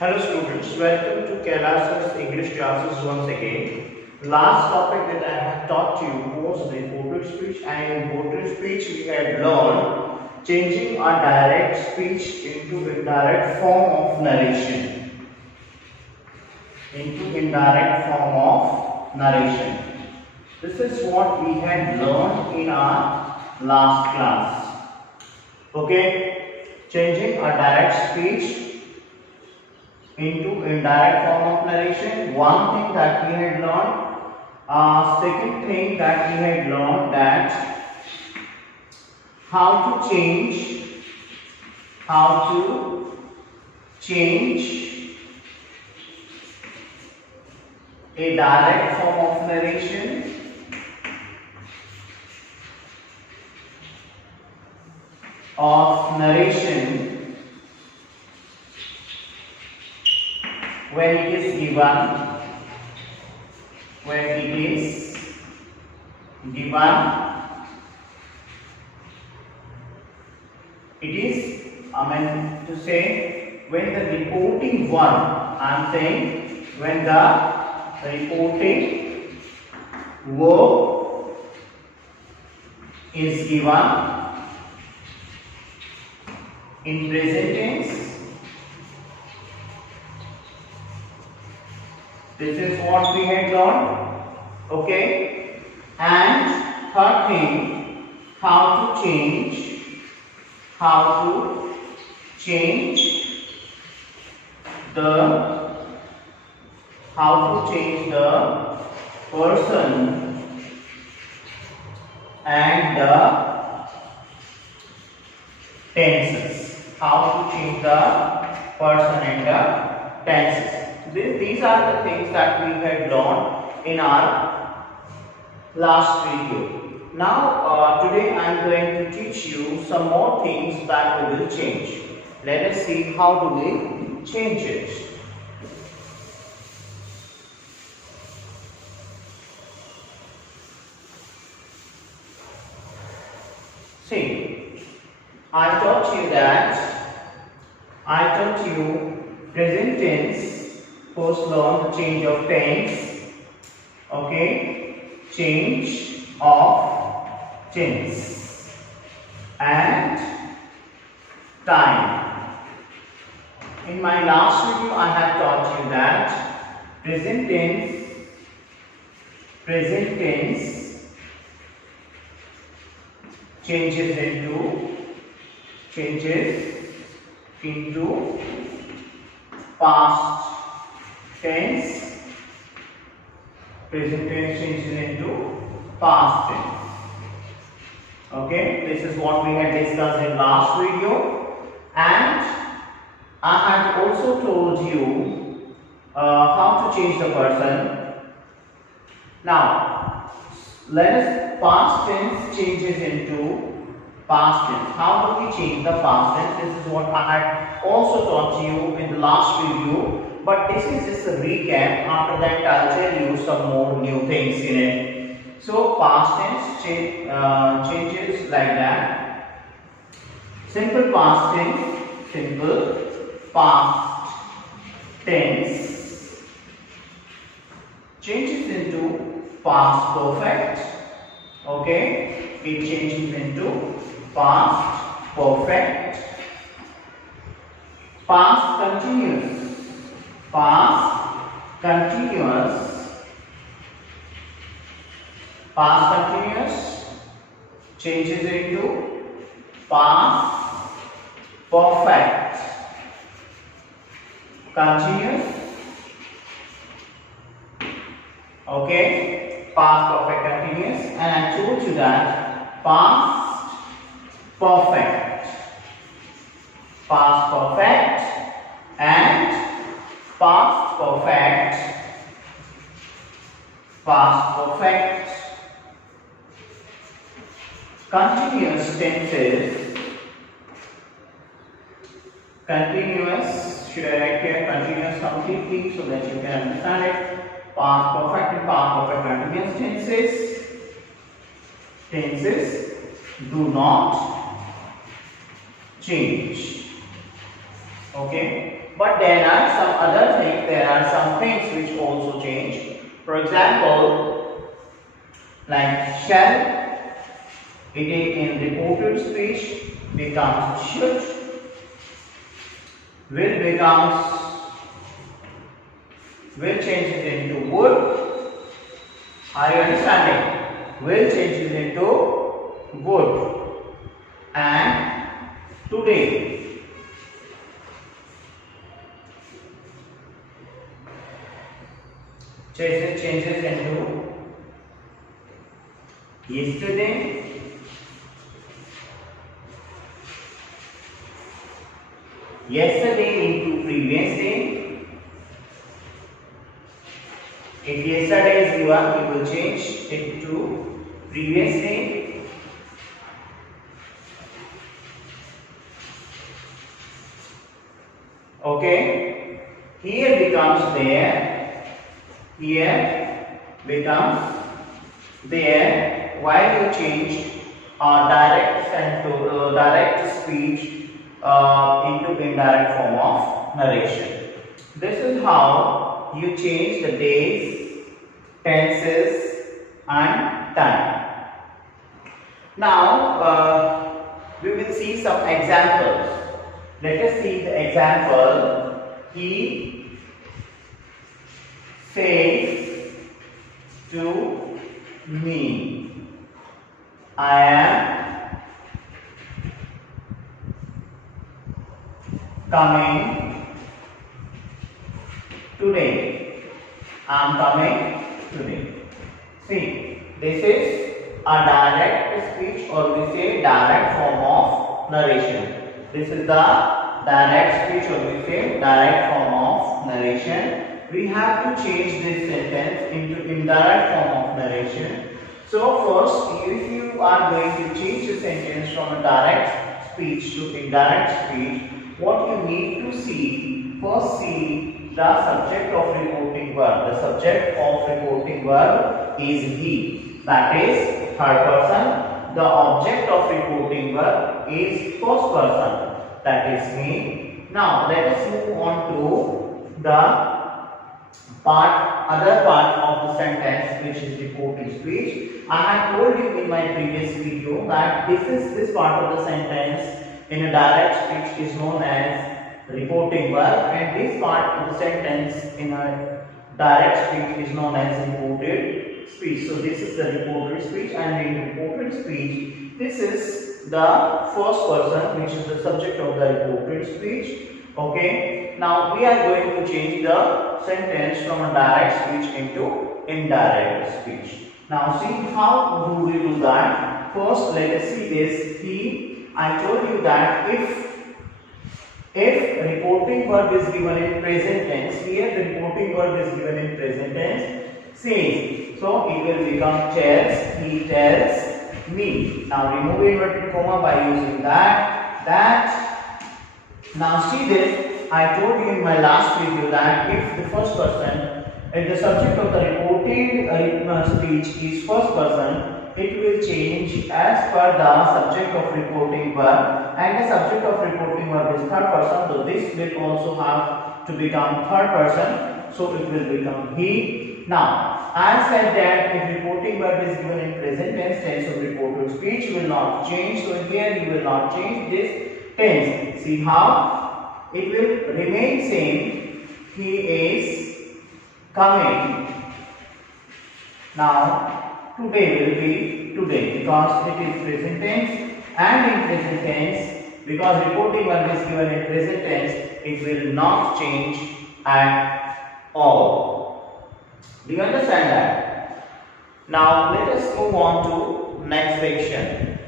Hello students, welcome to Kailash's English classes once again. Last topic that I have taught you was reported speech, and in reported speech we had learned changing a direct speech into indirect form of narration. This is what we had learned in our last class. Okay, changing a direct speech into indirect form of narration. One thing that we had learned. Second thing that we had learned that how to change a direct form of narration when it is given it is I mean to say when the reporting one, I am saying when the reporting verb is given in present tense. This is what we had learned. Okay, and third thing, how to change the person and the tenses. How to change the person and the tenses. These are the things that we had learned in our last video. Now today I am going to teach you some more things that we will change. Let us see how do we change it. See, I taught you present tense. First learn the change of tense. Okay, change of tense and time. In my last video I have taught you that present tense changes into past tense. Present tense changes into past tense. Okay, this is what we had discussed in last video, and I had also told you how to change the person. Now let us past tense changes into past tense. How do we change the past tense? This is what I had also taught you in the last video. But this is just a recap. After that, I'll tell you some more new things in it. So, past tense changes like that. Simple past tense changes into past perfect. Okay, it changes into past perfect. Past continuous changes into past perfect. Continuous. Okay, past perfect continuous, and I told you that past perfect and past perfect continuous tenses. Should I write here continuous completely so that you can understand it? Past perfect and past perfect continuous tenses do not change. Okay, But there are some other things, there are some things which also change. For example, like shall, it is in reported speech becomes should, will changes into would. Are you understanding? Will changes into would, and today changes into yesterday, into previous day. If yesterday is given, we will change it to previous day. Okay, here becomes there, here becomes there. While you change direct speech into indirect form of narration. This is how you change the days, tenses, and time. Now we will see some examples. Let us see the example. He says to me, I am coming today. I am coming today. See, this is a direct speech, or we say direct form of narration. This is the direct speech, or we say direct form of narration. We have to change this sentence into indirect form of narration. So first, if you are going to change the sentence from a direct speech to indirect speech, what you need to see, first see the subject of reporting verb. The subject of reporting verb is he, that is third person. The object of reporting verb is first person, that is me. Now let us move on to the other part of the sentence, which is reported speech. I have told you in my previous video that this part of the sentence in a direct speech is known as reporting verb, and this part of the sentence in a direct speech is known as reported speech. So this is the reported speech, and in reported speech, this is the first person, which is the subject of the reported speech. Okay, now we are going to change the sentence from a direct speech into indirect speech. Now see how do we do that. First let us see this. I told you that if reporting verb is given in present tense, here the reporting verb is given in present tense, says, so it will become tells, he tells me. Now remove inverted comma by using that. Now see this, I told you in my last video that if the first person, if the subject of the reported speech is first person, it will change as per the subject of reporting verb, and the subject of reporting verb is third person, so this will also have to become third person, so it will become he. Now I said that if reporting verb is given in present tense of reported speech will not change, so here you will not change this tense. See how it will remain same. He is coming. Now today will be today because it is present tense, and in present tense, because reporting verb is given in present tense, it will not change at all. Do you understand that? Now let us move on to next section.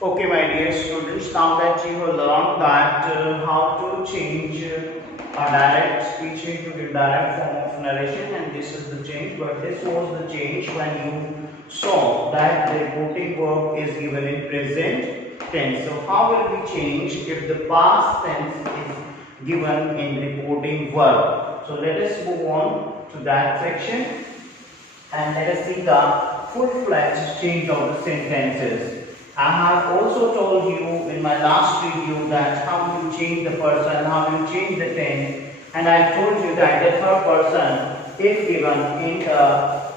Okay, my dear students, now that you have learned that how to change a direct speech into indirect form of narration, and this is the change, but this was the change when you saw that the reporting verb is given in present tense. So how will we change if the past tense is given in reporting verb? So let us move on to that section and let us see the full-fledged change of the sentences. I have also told you in my last video that how you change the person, how you change the tense And I told you that the third person, if given in the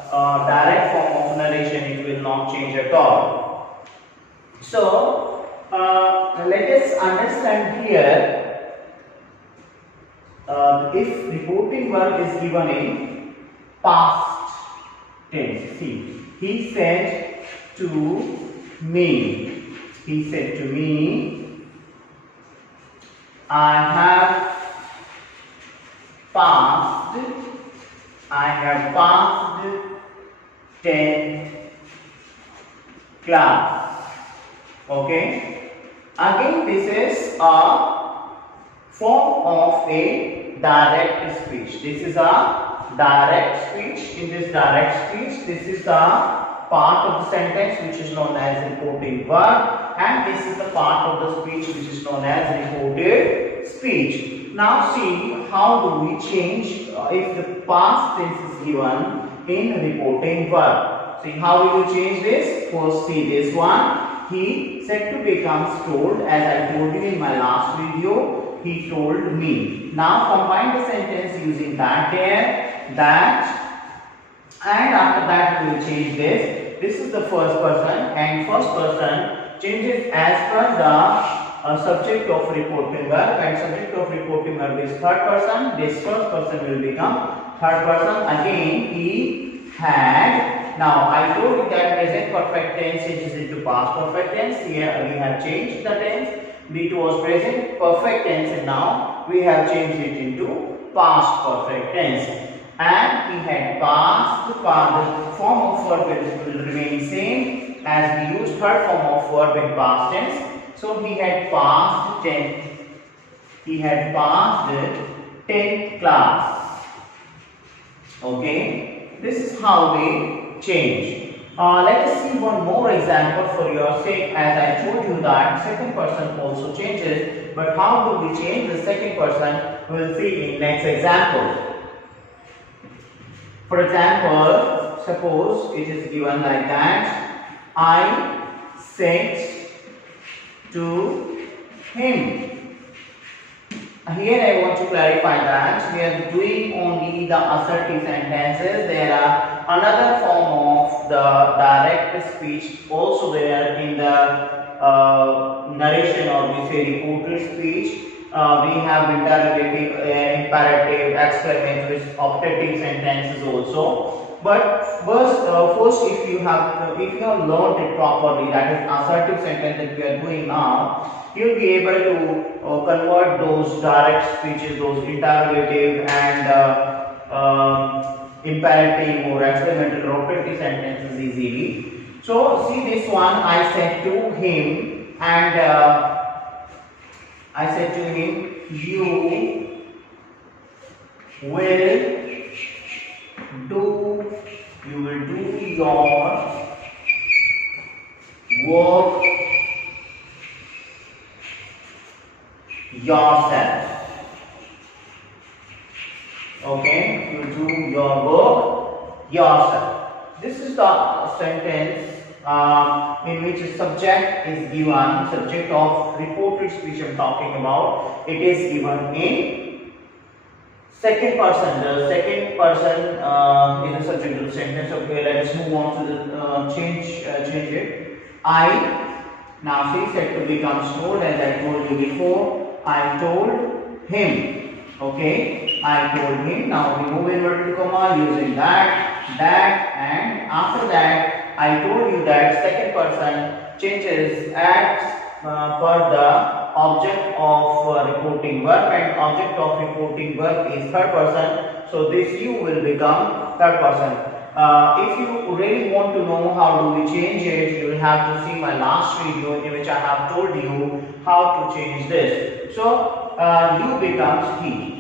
direct form of narration, it will not change at all. So let us understand here. If reporting verb is given in past tense, see, he said to me. He said to me, I have passed 10th class. Okay. Again, this is a form of a direct speech. This is a direct speech. In this direct speech, this is the part of the sentence which is known as reporting verb, and this is the part of the speech which is known as reported speech. Now see, how do we change if the past tense is given in reporting verb? See, how will you change this? First, see this one. He said to becomes told, as I told you in my last video, he told me. Now combine the sentence using that there, that, and after that we will change this. This is the first person, and first person changes as per the subject of reporting verb, and subject of reporting verb is third person. This first person will become third person. Again, he had. Now I told you that present perfect tense changes into past perfect tense. Here we have changed the tense. It was present perfect tense, and now we have changed it into past perfect tense. And he had passed. The form of verb will remain same as we use third form of verb in past tense. So he had passed 10th. He had passed 10th class. Okay. This is how we change. Let us see one more example for your sake. As I told you that second person also changes, but how do we change the second person? We will see in next example. For example, suppose it is given like that. I said to him. Here I want to clarify that we are doing only the assertive sentences. There are another form of the direct speech also there in the narration, or we say reported speech. We have interrogative, imperative, exclamative, optative sentences also. But first, if you have learned it properly, that is assertive sentence that we are doing now, you will be able to convert those direct speeches, those interrogative and imperative or exclamative or optative sentences easily. So see this one. I said to him, and I said to him, you will do your work yourself. Okay, you do your work yourself. This is the sentence in which a subject is given, subject of reported speech I am talking about. It is given in second person. The second person is the subject of the sentence. Okay, let us move on to the change it. I, now see, said to becomes told, as I told you before. I told him. Okay, I told him. Now we move inverted comma using that, and after that I told you that second person changes as per the object of reporting verb, and object of reporting verb is third person. So this you will become third person. If you really want to know how do we change it, you will have to see my last video in which I have told you how to change this. So you becomes he.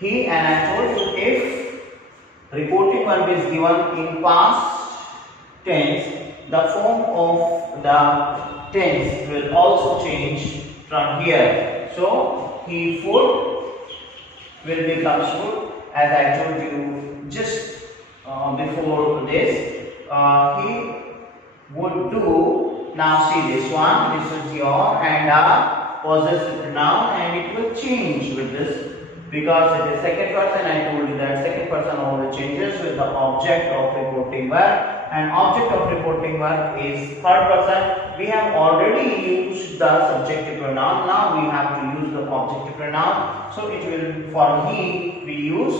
He, and I told you if reporting verb is given in past tense, the form of the tense will also change from here. So he food will become should, as I told you just before this. He would do. Now see this one. This is your and possessive noun, and it will change with this because it is second person. I told you that second person always changes with the object of reporting verb, and object of reporting verb is third person. We have already used the subjective pronoun. Now we have to use the objective pronoun. So it will, for he, we use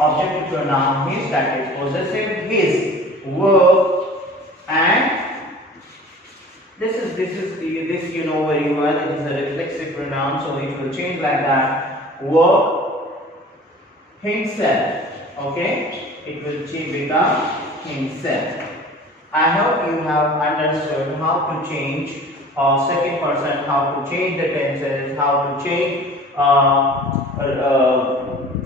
objective pronoun his, that is possessive, his, verb, and this you know very well. It is a reflexive pronoun, so it will change like that. Verb, himself. Okay, it will become himself. I hope you have understood how to change second person, how to change the tenses, how to change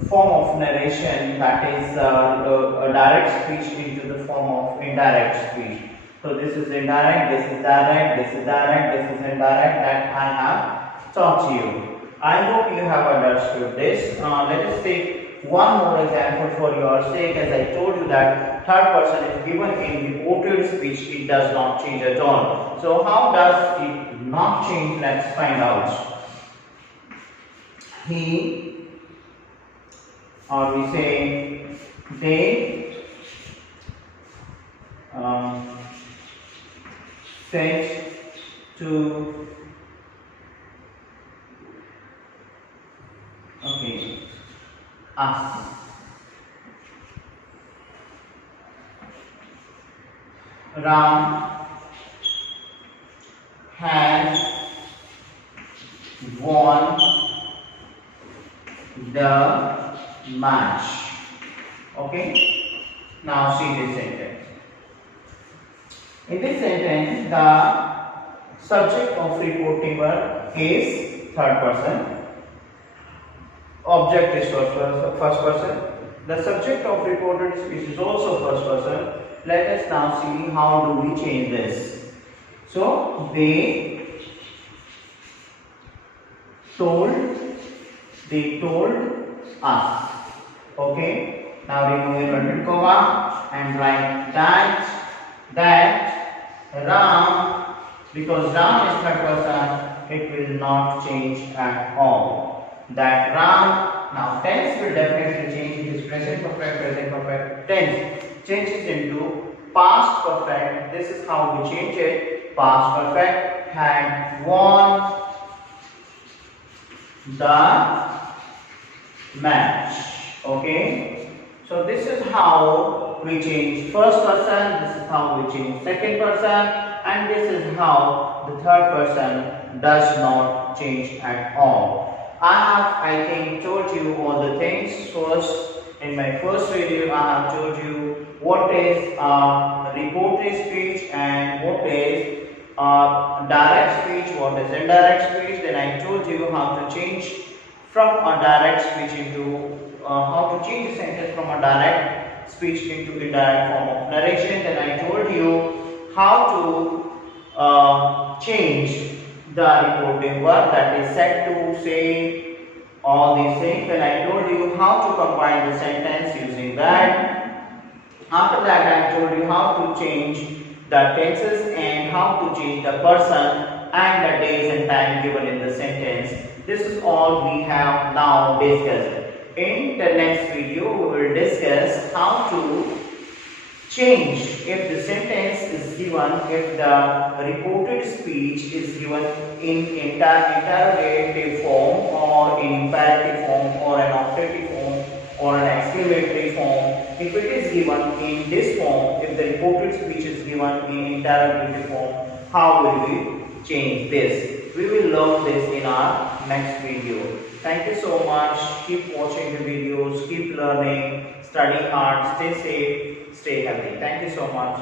form of narration, that is a direct speech into the form of indirect speech. So this is indirect, this is direct, this is direct, this is indirect, that I have taught you. I hope you have understood this. Let us take one more example for your sake. As I told you that third person is given in reported speech, it does not change at all. So how does it not change? Let's find out. He, or we say they, sent to, okay, us. Ram has won the match. Okay, now see this sentence. In this sentence, the subject of reporting verb is third person, object is first person, the subject of reported speech is also first person. Let us now see how do we change this. So they told us. Okay, now remove inverted comma and write that Ram, because Ram is third person, it will not change at all. That Ram, now tense will definitely change. It is present perfect tense changes into past perfect. This is how we change it. Past perfect had won the match. Okay, so this is how we change first person, this is how we change second person, and this is how the third person does not change at all. I think told you all the things. First, in my first video I have told you what is reported speech and what is direct speech, what is indirect speech. Then I told you how to change from a direct speech into how to change a sentence from a direct speech into indirect form of narration. Then I told you how to change the reporting verb, that is said to, say, all these things. Then I told you how to combine the sentence using that. After that I told you how to change the tenses and how to change the person and the days and time given in the sentence. This is all we have now discussed. In the next video we will discuss how to change if the sentence is given, if the reported speech is given in interrogative form or in imperative form or an optative form or an exclamatory form. If it is given in this form, if the reported speech is given in interrogative form, how will we change this? We will learn this in our next video. Thank you so much. Keep watching the videos, keep learning, study hard, stay safe, stay healthy. Thank you so much.